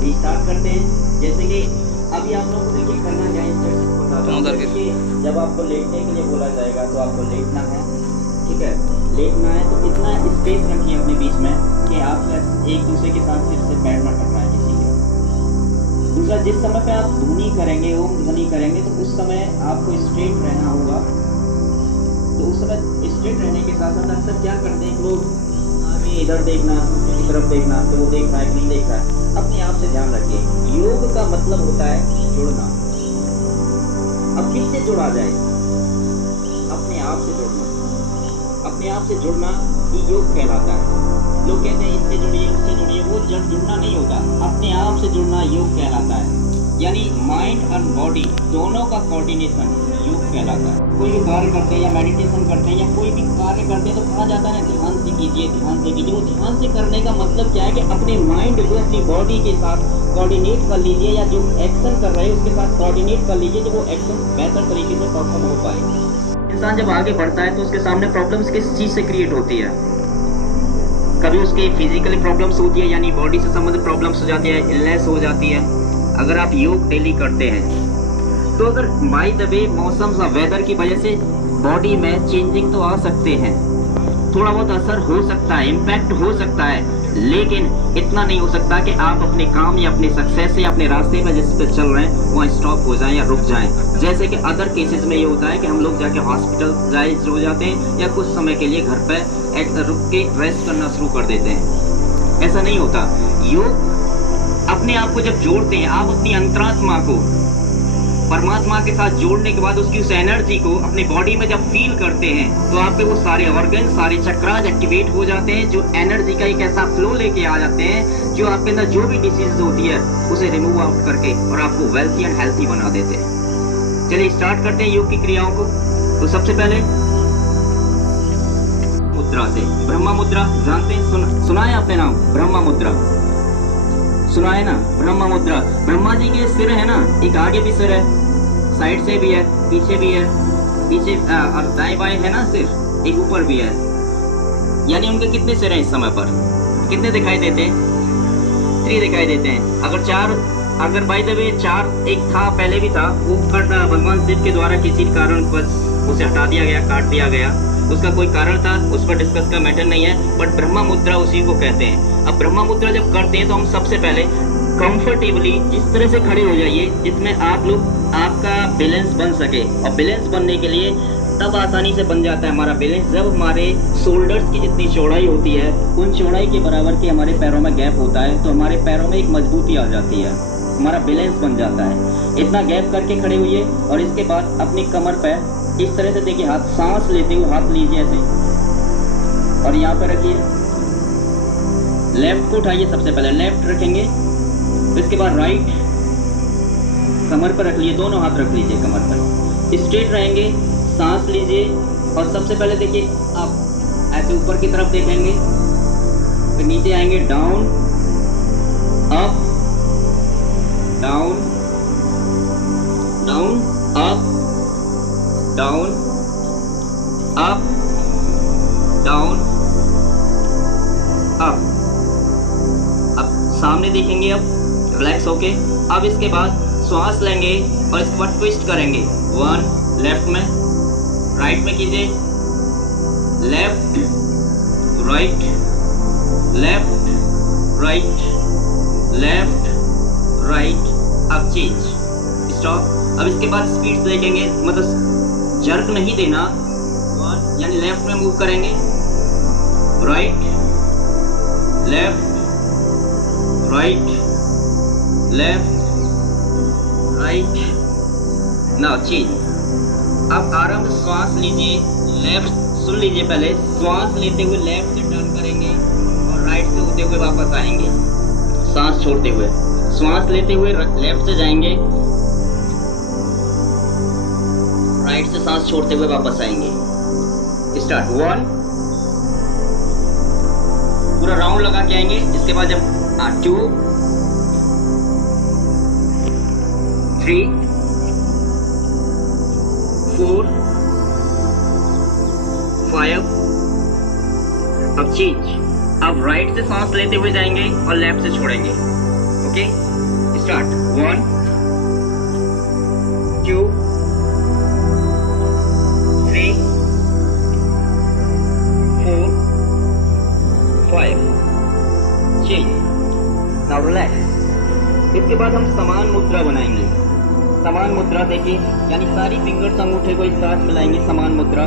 Start करते हैं। जैसे कि अभी आप लोगों को देखिए करना क्या है, इंस्ट्रक्शन बताता हूं। कि जब आपको लेटने के लिए बोला जाएगा तो आपको लेटना है, ठीक है। लेटना है तो इतना स्पेस रखिए अपने बीच में कि आप एक दूसरे के साथ सिर से पैर ना टकराए किसी के। दूसरा, जिस समय पे आप ध्वनि करेंगे, ओम ध्वनि करेंगे, तो उस समय आपको स्ट्रेट रहना होगा। तो उस समय स्ट्रेट रहने के साथ साथ अक्सर क्या करते हैं लोग, आगे इधर देखना, दूसरी तरफ देखना, तो वो देख रहा है कि नहीं देख रहा है। अपने आप से ध्यान रखिए, योग का मतलब होता है जुड़ना। अब किससे जुड़ा जाए? अपने आप से जुड़ना। अपने आप से जुड़ना ही योग कहलाता है। लोग कहते हैं इससे जुड़िए, उससे जुड़िए, वो जुड़ना नहीं होता। अपने आप से जुड़ना योग कहलाता है। यानी माइंड और बॉडी दोनों का कोऑर्डिनेशन योग कहलाता है। कोई भी कार्य करते हैं या मेडिटेशन करते हैं या कोई भी कार्य करते हैं तो कहा जाता है ध्यान से कीजिए, ध्यान से कीजिए। वो ध्यान से करने का मतलब क्या है कि अपने माइंड को अपनी बॉडी के साथ कोऑर्डिनेट कर लीजिए, या जो एक्शन कर रहे हैं उसके साथ कोऑर्डिनेट कर लीजिए, जो वो एक्शन बेहतर तरीके से परफॉर्म हो पाए। इंसान जब आगे बढ़ता है तो उसके सामने प्रॉब्लम्स किस चीज़ से क्रिएट होती है? कभी उसकी फिजिकली प्रॉब्लम्स होती है, यानी बॉडी से संबंधित प्रॉब्लम्स हो जाती है, इलनेस हो जाती है। अगर आप योग डेली करते हैं तो अगर बाय द वे मौसम या वेदर की वजह से बॉडी में चेंजिंग तो आ सकते हैं, थोड़ा बहुत असर हो सकता है, इम्पैक्ट हो सकता है, लेकिन इतना नहीं हो सकता कि आप अपने काम या अपने सक्सेस या अपने रास्ते में जिस पे चल रहे हैं वहाँ स्टॉप हो जाएं या रुक जाएं। जैसे कि अदर केसेस में ये होता है कि हम लोग जाके हॉस्पिटलाइज हो जाते हैं या कुछ समय के लिए घर पे रुक के रेस्ट करना शुरू कर देते हैं। ऐसा नहीं होता। योग अपने आप को जब जोड़ते हैं, आप अपनी अंतरात्मा को परमात्मा के साथ जोड़ने के बाद उसकी उस एनर्जी को अपने बॉडी में जब फील करते हैं तो आपके वो सारे ऑर्गन, सारे चक्रास एक्टिवेट हो जाते हैं, जो एनर्जी का एक ऐसा फ्लो लेके आ जाते हैं जो आपके अंदर जो भी डिसीज होती है उसे रिमूव आउट करके और आपको वेल्थी एंड हेल्थी बना देते हैं। चलिए स्टार्ट करते हैं योग की क्रियाओं को। तो सबसे पहले मुद्रा से, ब्रह्मा मुद्रा जानते हैं, सुना है आपने नाम ब्रह्मा मुद्रा? सुना है ना ब्रह्मा मुद्रा? ब्रह्मा जी के सिर है ना, एक आगे भी सिर है, साइड से भी है, पीछे भी है, पीछे और दाएं बाएं है ना सिर, एक ऊपर भी है। यानी उनके कितने सिर हैं इस समय पर? कितने दिखाई देते हैं? 3 दिखाई देते हैं। अगर बाय द वे 4 एक था, पहले भी था, वो भगवान शिव के द्वारा किसी कारण बस उसे हटा दिया गया, काट दिया गया। उसका कोई कारण था, उस पर डिस्कस का मैटर नहीं है, बट ब्रह्मा मुद्रा उसी को कहते हैं। अब ब्रह्मा मुद्रा जब करते हैं तो हम सबसे पहले कंफर्टेबली जिस तरह से खड़े हो जाइए जिसमें आपका बैलेंस बन सके। और बैलेंस बनने के लिए तब आसानी से बन जाता है हमारा बैलेंस जब हमारे शोल्डर्स की जितनी चौड़ाई होती है उन चौड़ाई के बराबर की हमारे पैरों में गैप होता है, तो हमारे पैरों में एक मजबूती आ जाती है, हमारा बैलेंस बन जाता है। इतना गैप करके खड़े हुए और इसके बाद अपनी कमर पे इस तरह से देखिए, हाथ सांस लेते हुए हाथ लीजिए ऐसे और यहाँ पे रखिए। लेफ्ट को उठाइए, सबसे पहले लेफ्ट रखेंगे, इसके बाद राइट कमर पर रख लीजिए, दोनों हाथ रख लीजिए कमर पर, स्ट्रेट रहेंगे, सांस लीजिए। और सबसे पहले देखिए आप ऐसे ऊपर की तरफ देखेंगे, फिर नीचे आएंगे, down up down down up down up down up. अब सामने देखेंगे, अब रिलैक्स होके। अब इसके बाद श्वास लेंगे और इसके बाद ट्विस्ट करेंगे। 1 लेफ्ट में, राइट में कीजिए, left right left right left right. अब चेंज, स्टॉप। अब इसके बाद स्पीड देखेंगे, मतलब जर्क नहीं देना। 1 यानी लेफ्ट में मूव करेंगे, right left right left right. Now change. अब आराम से श्वास लीजिए, लेफ्ट सुन लीजिए, पहले श्वास लेते हुए लेफ्ट से टर्न करेंगे और राइट से होते हुए वापस आएंगे, सांस छोड़ते हुए। श्वास लेते हुए लेफ्ट से जाएंगे, राइट से सांस छोड़ते हुए वापस आएंगे। स्टार्ट। 1 पूरा राउंड लगा के आएंगे। इसके बाद जब 2 3 4 5। अब चेंज। अब राइट से सांस लेते हुए जाएंगे और लेफ्ट से छोड़ेंगे। Okay, okay start 1 2 3 4 5 6 now relax. इसके बाद हम समान मुद्रा बनाएंगे। समान मुद्रा देखिए, यानी सारी फिंगर्स अंगूठे को इस साथ मिलाएंगे। समान मुद्रा,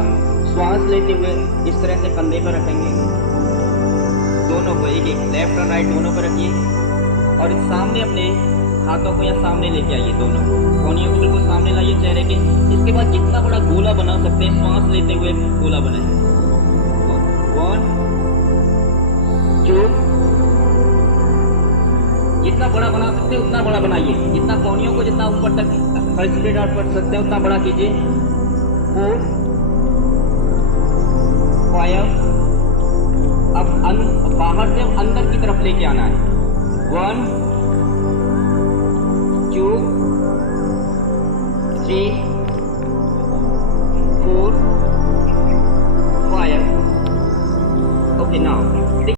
श्वास लेते हुए इस तरह से कंधे पर रखेंगे, दोनों को एक एक, लेफ्ट और राइट दोनों पर रखिए और सामने अपने हाथों को या सामने लेके आइए, दोनों को कोहनियों को बिल्कुल सामने लाइए चेहरे के। इसके बाद जितना बड़ा गोला बना सकते हैं श्वास लेते हुए गोला बनाएं। 1 2, जितना बड़ा बना सकते हैं उतना बड़ा बनाइए, जितना कोहनियों को जितना ऊपर तक कंसीडर कर सकते हैं उतना बड़ा कीजिए। 4 5, अब बाहर से अंदर की तरफ लेके आना है। 1 2 3